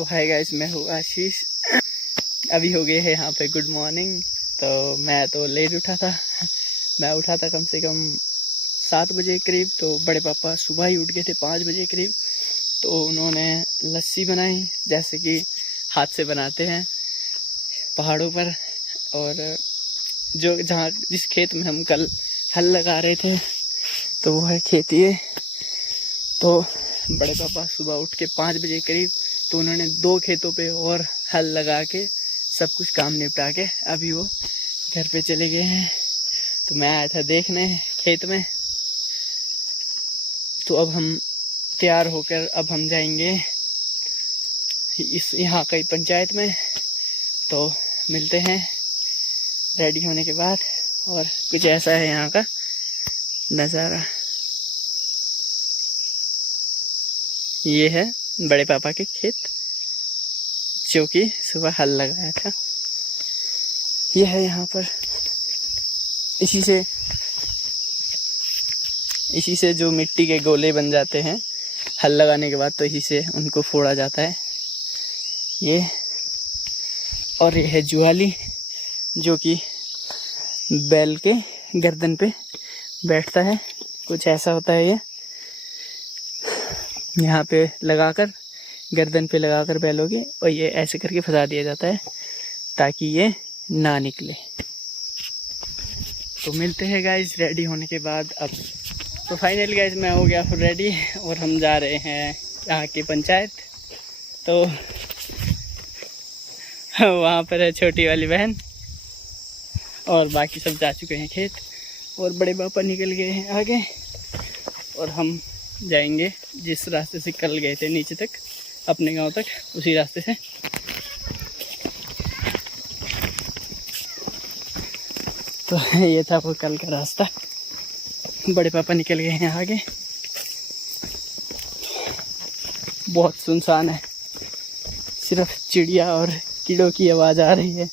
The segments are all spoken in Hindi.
तो हाय गाइस, मैं हूँ आशीष। अभी हो गए है यहाँ पे गुड मॉर्निंग। तो मैं तो लेट उठा था। मैं उठा था कम से कम 7 बजे करीब। तो बड़े पापा सुबह ही उठ गए थे 5 बजे करीब। तो उन्होंने लस्सी बनाई, जैसे कि हाथ से बनाते हैं पहाड़ों पर। और जहाँ जिस खेत में हम कल हल लगा रहे थे, तो वो है खेती है। तो बड़े पापा सुबह उठ के 5 बजे करीब, तो उन्होंने 2 खेतों पे और हल लगा के सब कुछ काम निपटा के अभी वो घर पे चले गए हैं। तो मैं आया था देखने खेत में। तो अब हम तैयार होकर अब हम जाएंगे इस यहाँ कई पंचायत में। तो मिलते हैं रेडी होने के बाद। और कुछ ऐसा है यहाँ का नज़ारा। ये है बड़े पापा के खेत, जो कि सुबह हल लगाया था। ये है यहाँ पर, इसी से जो मिट्टी के गोले बन जाते हैं हल लगाने के बाद, तो इसी से उनको फोड़ा जाता है ये। और ये है जुआली, जो कि बैल के गर्दन पे बैठता है। कुछ ऐसा होता है ये, यहाँ पे लगाकर गर्दन पे लगाकर बैलों के, और ये ऐसे करके फंसा दिया जाता है ताकि ये ना निकले। तो मिलते हैं गाइज रेडी होने के बाद। अब तो फाइनली गाइज मैं हो गया फिर रेडी, और हम जा रहे हैं यहाँ की पंचायत। तो वहाँ पर है छोटी वाली बहन, और बाकी सब जा चुके हैं खेत। और बड़े पापा निकल गए हैं आगे, और हम जाएंगे जिस रास्ते से कल गए थे नीचे तक, अपने गांव तक, उसी रास्ते से। तो ये था वो कल का रास्ता। बड़े पापा निकल गए हैं आगे। बहुत सुनसान है, सिर्फ चिड़िया और कीड़ों की आवाज़ आ रही है।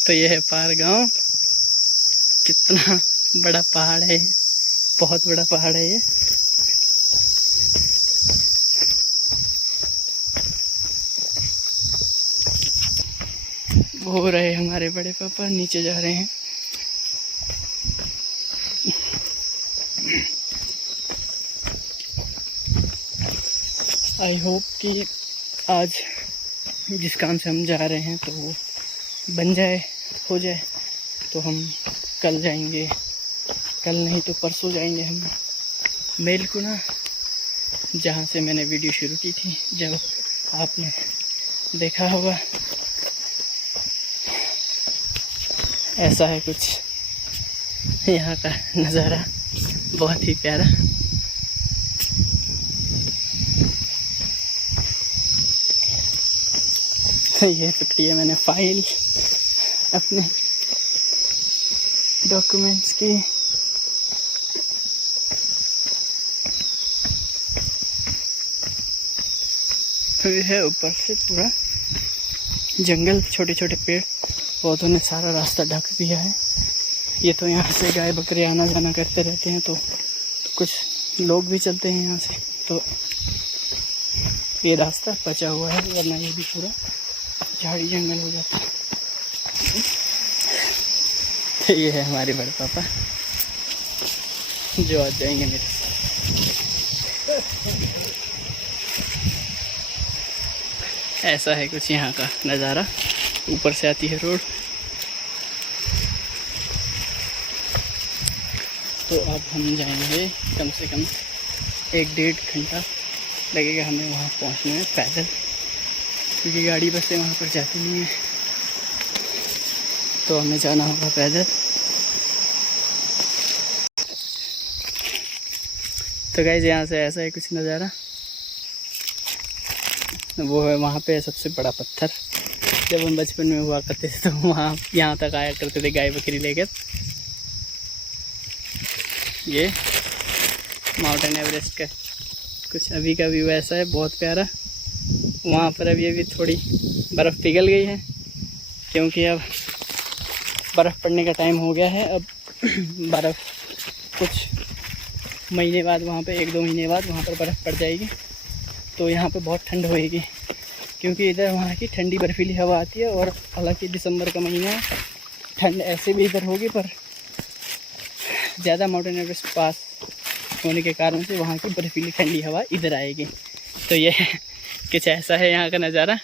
तो ये है पार गांव। कितना बड़ा पहाड़ है, बहुत बड़ा पहाड़ है ये। वो रहे हमारे बड़े पापा, नीचे जा रहे हैं। आई होप कि आज जिस काम से हम जा रहे हैं तो वो बन जाए, हो जाए। तो हम कल जाएंगे, कल नहीं तो परसों जाएंगे हम मेलकुना, जहाँ से मैंने वीडियो शुरू की थी, जब आपने देखा होगा। ऐसा है कुछ यहाँ का नज़ारा, बहुत ही प्यारा। ये पकड़ी है मैंने फाइल अपने डॉक्यूमेंट्स की। ये है ऊपर से पूरा जंगल, छोटे छोटे पेड़ पौधों ने सारा रास्ता ढक दिया है। ये तो यहाँ से गाय बकरे आना जाना करते रहते हैं, तो कुछ लोग भी चलते हैं यहाँ से। तो ये रास्ता बचा हुआ है, वरना ये भी पूरा झाड़ी जंगल हो जाता है। तो ये है हमारे बड़े पापा, जो आज जाएंगे मेरे साथ। ऐसा है कुछ यहाँ का नज़ारा। ऊपर से आती है रोड। तो अब हम जाएंगे, कम से कम 1-1.5 घंटा लगेगा हमें वहाँ पहुँचने में पैदल, क्योंकि गाड़ी बसें वहाँ पर जाती नहीं है। तो हमें जाना होगा पैदल। तो गाइस यहाँ से ऐसा है कुछ नज़ारा। वो है वहाँ पे सबसे बड़ा पत्थर। जब हम बचपन में हुआ करते थे तो वहाँ यहाँ तक आया करते थे गाय बकरी लेकर। ये माउंटेन एवरेस्ट का कुछ अभी का व्यू ऐसा है, बहुत प्यारा। वहाँ पर अभी थोड़ी बर्फ़ पिघल गई है, क्योंकि अब बर्फ़ पड़ने का टाइम हो गया है। अब बर्फ़ कुछ महीने बाद वहाँ पे 1-2 महीने बाद वहाँ पर बर्फ़ पड़ जाएगी, तो यहाँ पे बहुत ठंड होएगी, क्योंकि इधर वहाँ की ठंडी बर्फीली हवा आती है। और हालांकि दिसंबर का महीना है, ठंड ऐसे भी इधर होगी, पर ज़्यादा माउंटेन एवरेस्ट पास होने के कारण से वहाँ की बर्फीली ठंडी हवा इधर आएगी। तो ये कुछ ऐसा है यहाँ का नज़ारा।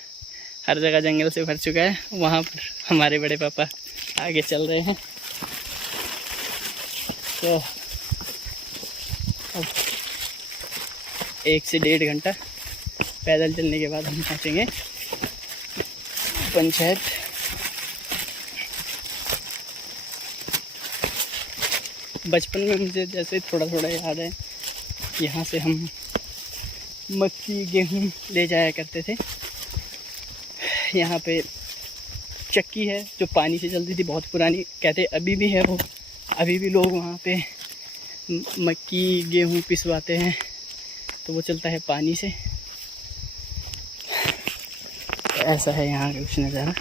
हर जगह जंगल से भर चुका है। वहाँ पर हमारे बड़े पापा आगे चल रहे हैं। तो अब 1 से 1.5 घंटा पैदल चलने के बाद हम पहुँचेंगे पंचायत। बचपन में मुझे जैसे थोड़ा थोड़ा याद है, यहाँ से हम मक्की गेहूँ ले जाया करते थे। यहाँ पे चक्की है जो पानी से चलती थी, बहुत पुरानी, कहते अभी भी है वो। अभी भी लोग वहाँ पे मक्की गेहूँ पिसवाते हैं, तो वो चलता है पानी से। ऐसा है यहाँ का कुछ नज़ारा।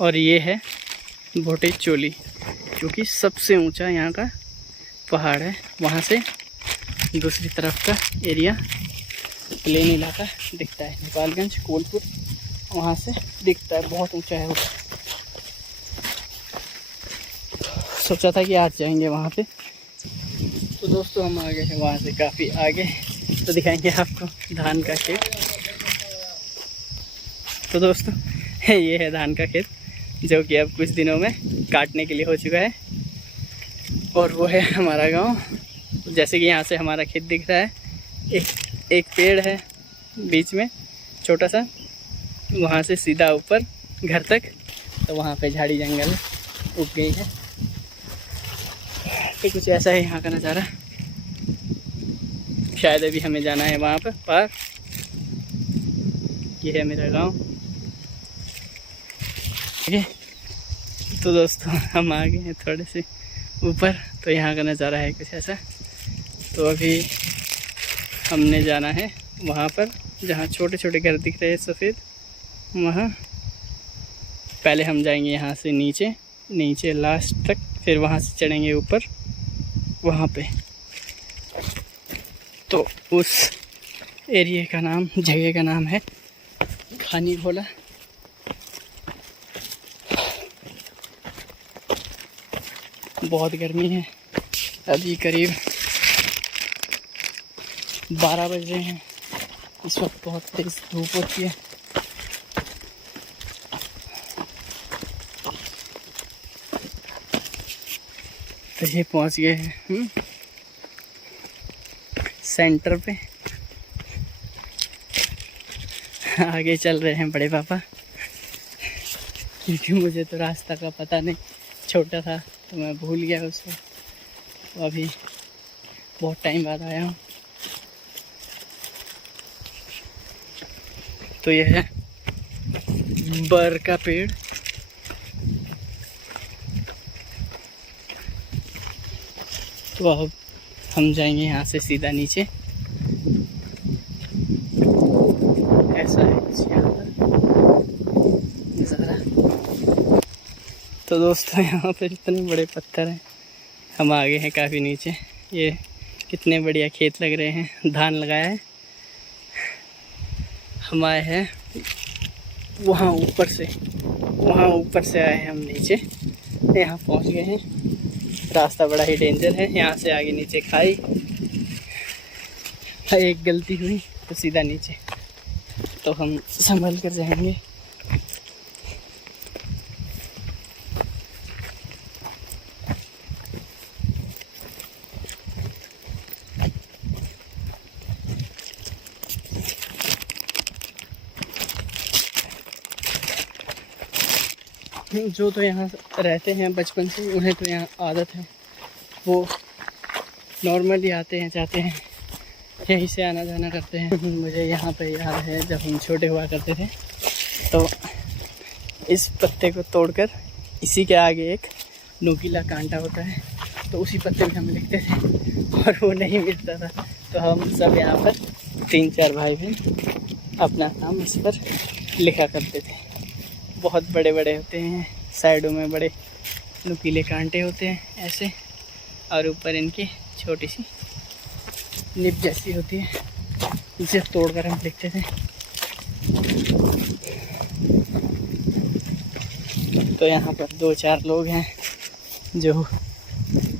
और ये है भोटे चोली, जो कि सबसे ऊंचा यहाँ का पहाड़ है। वहाँ से दूसरी तरफ का एरिया प्लेन इलाका दिखता है, नेपालगंज कोलपुर वहाँ से दिखता है, बहुत ऊंचा है वो। सोचा था कि आज जाएंगे वहाँ पे, तो दोस्तों हम आ गए हैं वहाँ से काफ़ी आगे। तो दिखाएंगे आपको धान का खेत। तो दोस्तों ये है धान का खेत, जो कि अब कुछ दिनों में काटने के लिए हो चुका है। और वो है हमारा गांव। जैसे कि यहाँ से हमारा खेत दिख रहा है, एक पेड़ है बीच में छोटा सा, वहाँ से सीधा ऊपर घर तक, तो वहाँ पे झाड़ी जंगल उग गई है। तो कुछ ऐसा है यहाँ का नज़ारा। शायद अभी हमें जाना है वहाँ पर पार। ये है मेरा गांव। ठीक है, तो दोस्तों हम आ गए हैं थोड़े से ऊपर। तो यहाँ का नज़ारा है कुछ ऐसा। तो अभी हमने जाना है वहाँ पर जहाँ छोटे छोटे घर दिख रहे हैं सफ़ेद, वहाँ। पहले हम जाएंगे यहाँ से नीचे लास्ट तक, फिर वहाँ से चढ़ेंगे ऊपर वहाँ पे। तो उस एरिया का नाम, जगह का नाम है खानी भोला। बहुत गर्मी है, अभी करीब 12 बज रहे हैं। इस वक्त बहुत तेज़ धूप होती है। तो ये पहुंच गए हैं सेंटर पे। आगे चल रहे हैं बड़े पापा, क्योंकि मुझे तो रास्ता का पता नहीं, छोटा था तो मैं भूल गया उसको। तो अभी बहुत टाइम बाद आया हूँ। तो यह है बर का पेड़। तो अब हम जाएंगे यहाँ से सीधा नीचे। ऐसा है कुछ यहाँ पर नज़ारा। तो दोस्तों यहाँ पर इतने बड़े पत्थर हैं। हम आ गए हैं काफ़ी नीचे। ये कितने बढ़िया खेत लग रहे हैं, धान लगाया है। हम आए हैं वहाँ ऊपर से आए हैं हम नीचे। यहाँ पहुँच गए हैं। रास्ता बड़ा ही डेंजर है, यहाँ से आगे नीचे खाई, एक गलती हुई तो सीधा नीचे। तो हम संभल कर जाएंगे। जो तो यहाँ रहते हैं बचपन से, उन्हें तो यहाँ आदत है, वो नॉर्मली आते हैं जाते हैं, यहीं से आना जाना करते हैं। मुझे यहाँ पे याद है जब हम छोटे हुआ करते थे, तो इस पत्ते को तोड़कर इसी के आगे एक नुकीला कांटा होता है, तो उसी पत्ते में हम लिखते थे और वो नहीं मिलता था, तो हम सब यहाँ पर 3-4 भाई बहन अपना नाम इस पर लिखा करते थे। बहुत बड़े बड़े होते हैं, साइडों में बड़े नुकीले कांटे होते हैं ऐसे, और ऊपर इनकी छोटी सी निब जैसी होती है, इसे तोड़कर हम लिखते थे। तो यहाँ पर 2-4 लोग हैं जो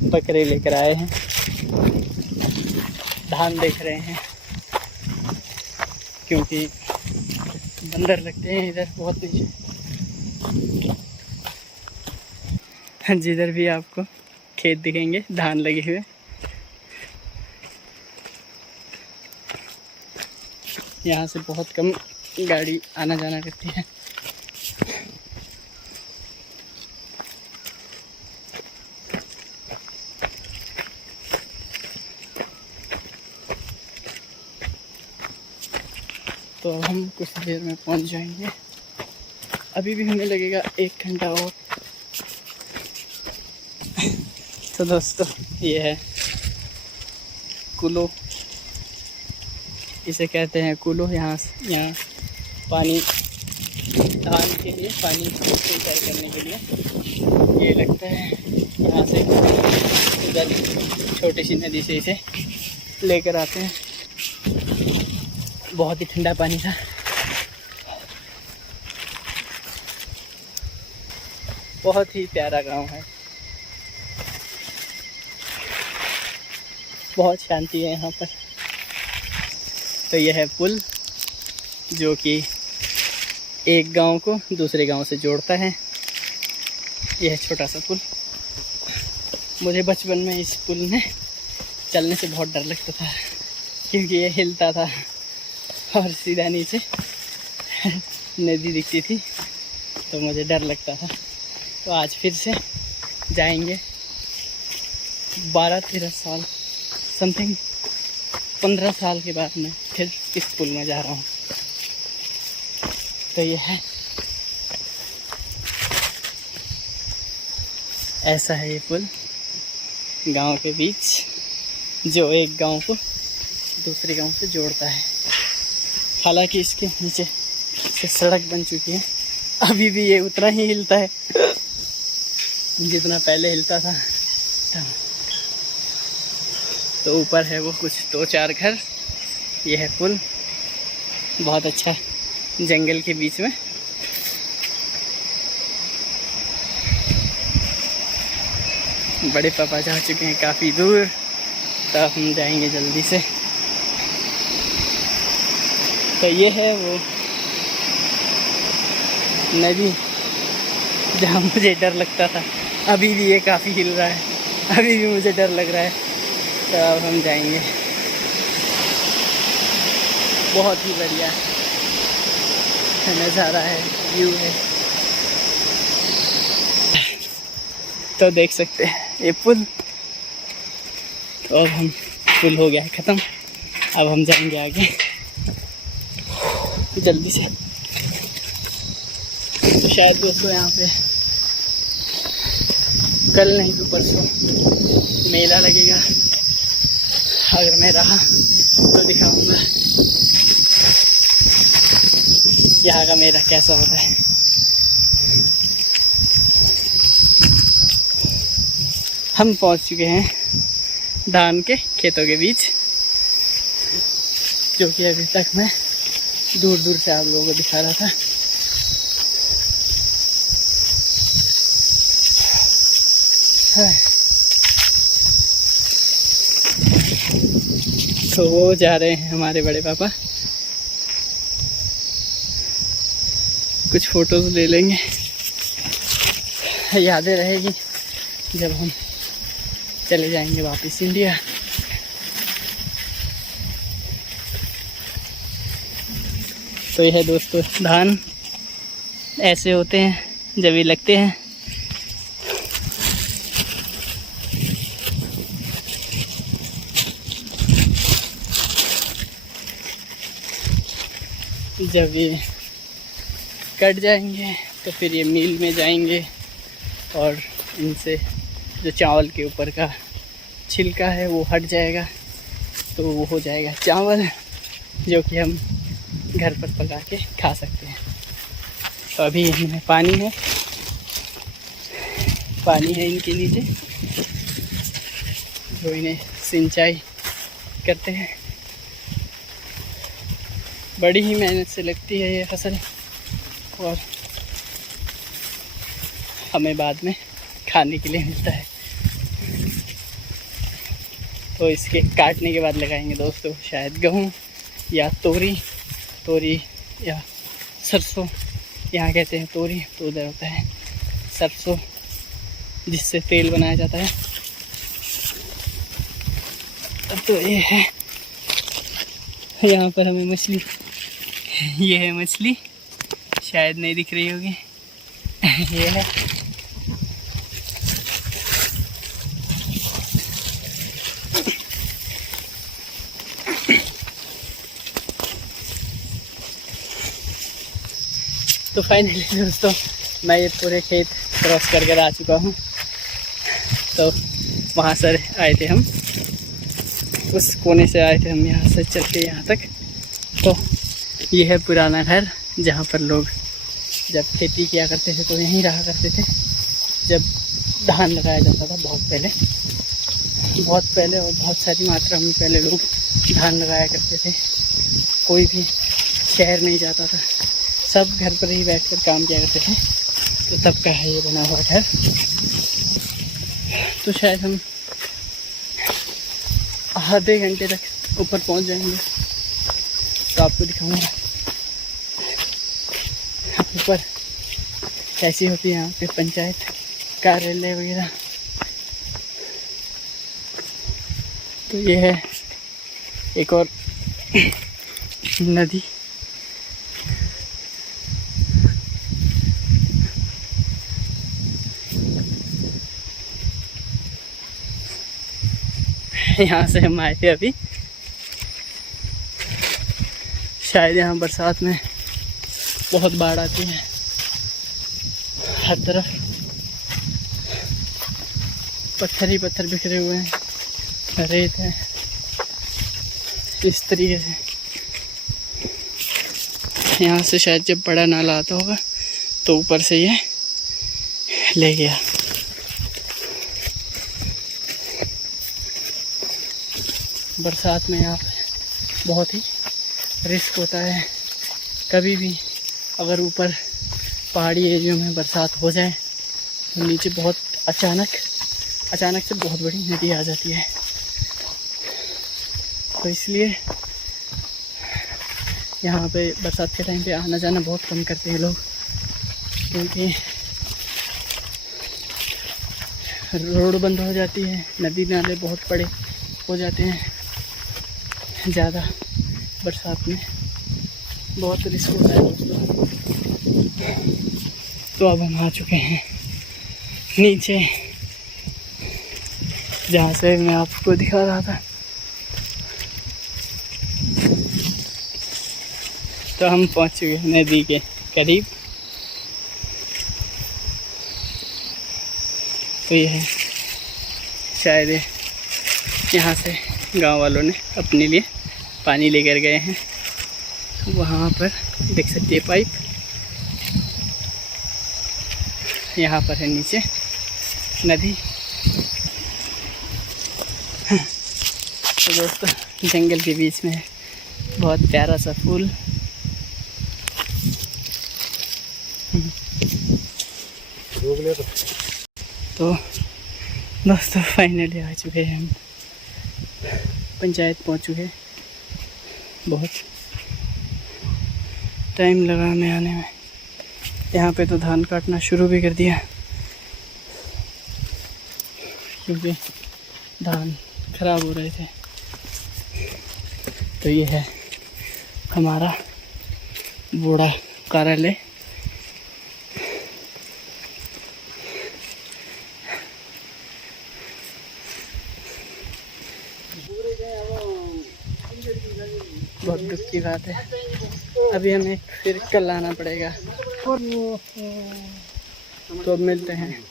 बकरे लेकर आए हैं, धान देख रहे हैं, क्योंकि बंदर लगते हैं इधर बहुत नीचे। जिधर भी आपको खेत दिखेंगे धान लगे हुए। यहाँ से बहुत कम गाड़ी आना जाना करती है। तो हम कुछ देर में पहुँच जाएंगे, अभी भी हमें लगेगा 1 घंटा और। तो दोस्तों ये है कुलो, इसे कहते हैं कुलो। यहाँ पानी, धान के लिए पानी फिल्टर करने के लिए ये लगता है। यहाँ से उधर छोटी सी नदी से इसे लेकर आते हैं। बहुत ही ठंडा पानी था। बहुत ही प्यारा गांव है, बहुत शांति है यहाँ पर। तो यह है पुल जो कि एक गांव को दूसरे गांव से जोड़ता है। यह छोटा सा पुल, मुझे बचपन में इस पुल में चलने से बहुत डर लगता था, क्योंकि ये हिलता था और सीधा नीचे नदी दिखती थी, तो मुझे डर लगता था। तो आज फिर से जाएंगे, 12-13 साल समथिंग 15 साल के बाद मैं फिर इस पुल में जा रहा हूँ। तो ये है, ऐसा है ये पुल गांव के बीच, जो एक गांव को दूसरे गांव से जोड़ता है। हालांकि इसके नीचे से सड़क बन चुकी है, अभी भी ये उतना ही हिलता है जितना पहले हिलता था। तो ऊपर है वो कुछ 2-4 घर, ये है पुल, बहुत अच्छा, जंगल के बीच में। बड़े पापा जा चुके हैं काफ़ी दूर, तो हम जाएंगे जल्दी से। तो ये है वो नदी जहाँ मुझे डर लगता था, अभी भी ये काफ़ी हिल रहा है, अभी भी मुझे डर लग रहा है। तो अब हम जाएंगे। बहुत ही बढ़िया नज़ारा है, व्यू है। तो देख सकते हैं ये पुल। तो अब हम, पुल हो गया है ख़त्म, अब हम जाएंगे आगे जल्दी से। तो शायद दोस्तों यहाँ पे कल नहीं तो परसों मेला लगेगा, अगर मैं रहा तो दिखाऊंगा यहाँ का मेला कैसा होता है। हम पहुँच चुके हैं धान के खेतों के बीच, जो कि अभी तक मैं दूर दूर से आप लोगों को दिखा रहा था। तो वो जा रहे हैं हमारे बड़े पापा, कुछ फोटोज ले लेंगे, यादें रहेगी जब हम चले जाएंगे वापस इंडिया। तो यह है दोस्तों धान, ऐसे होते हैं जब ये लगते हैं। जब ये कट जाएंगे तो फिर ये मिल में जाएंगे और इनसे जो चावल के ऊपर का छिलका है वो हट जाएगा, तो वो हो जाएगा चावल, जो कि हम घर पर पका के खा सकते हैं। तो अभी इनमें पानी है इनके नीचे, जो इन्हें सिंचाई करते हैं। बड़ी ही मेहनत से लगती है ये फसल, और हमें बाद में खाने के लिए मिलता है। तो इसके काटने के बाद लगाएंगे दोस्तों शायद गेहूँ या तोरी या सरसों, यहाँ कहते हैं तोरी, तो उधर होता है सरसों, जिससे तेल बनाया जाता है। अब तो ये है, यहाँ पर हमें मछली, ये है मछली, शायद नहीं दिख रही होगी। ये है, तो फाइनली दोस्तों मैं ये पूरे खेत क्रॉस कर कर आ चुका हूँ। तो वहाँ से आए थे हम, उस कोने से आए थे हम, यहाँ से चल के यहाँ तक। तो ये है पुराना घर, जहाँ पर लोग जब खेती किया करते थे तो यहीं रहा करते थे। जब धान लगाया जाता था बहुत पहले और बहुत सारी मात्रा में पहले लोग धान लगाया करते थे, कोई भी शहर नहीं जाता था, सब घर पर ही बैठकर काम किया करते थे। तो तब का है ये बना हुआ घर। तो शायद हम आधे घंटे तक ऊपर पहुंच जाएंगे, तो आपको दिखाऊंगा ऊपर कैसी होती है यहाँ पे पंचायत कार्यालय वगैरह। तो ये है एक और नदी, यहाँ से हम आए थे अभी। शायद यहाँ बरसात में बहुत बाढ़ आती है, हर तरफ पत्थर ही पत्थर बिखरे हुए हैं, रेत है इस तरीके से। यहाँ से शायद जब बड़ा नाला आता होगा तो ऊपर से ये ले गया। बरसात में यहाँ पे बहुत ही रिस्क होता है, कभी भी अगर ऊपर पहाड़ी एरिया में बरसात हो जाए तो नीचे बहुत अचानक से बहुत बड़ी नदी आ जाती है। तो इसलिए यहाँ पे बरसात के टाइम पे आना जाना बहुत कम करते हैं लोग, क्योंकि रोड बंद हो जाती है, नदी नाले बहुत बड़े हो जाते हैं, ज़्यादा बरसात में बहुत रिस्क होता है दोस्तों। तो अब हम आ चुके हैं नीचे, जहाँ से मैं आपको दिखा रहा था। तो हम पहुँच चुके हैं नदी के करीब। तो ये है, शायद यहाँ से गांव वालों ने अपने लिए पानी लेकर गए हैं। वहाँ पर देख सकते हैं पाइप, यहाँ पर है नीचे नदी। तो दोस्तों जंगल के बीच में बहुत प्यारा सा फूल। तो दोस्तों फाइनली आ चुके हैं हम, पंचायत पहुंच चुके हैं। बहुत टाइम लगा हमें आने में। यहाँ पे तो धान काटना शुरू भी कर दिया, क्योंकि धान खराब हो रहे थे। तो ये है हमारा बूढ़ा कार्यालय। बहुत दुख की बात है, अभी हमें फिर कल आना पड़ेगा। तो अब मिलते हैं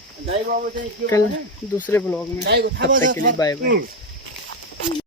कल दूसरे ब्लॉग में, तब तक के लिए बाय बाय।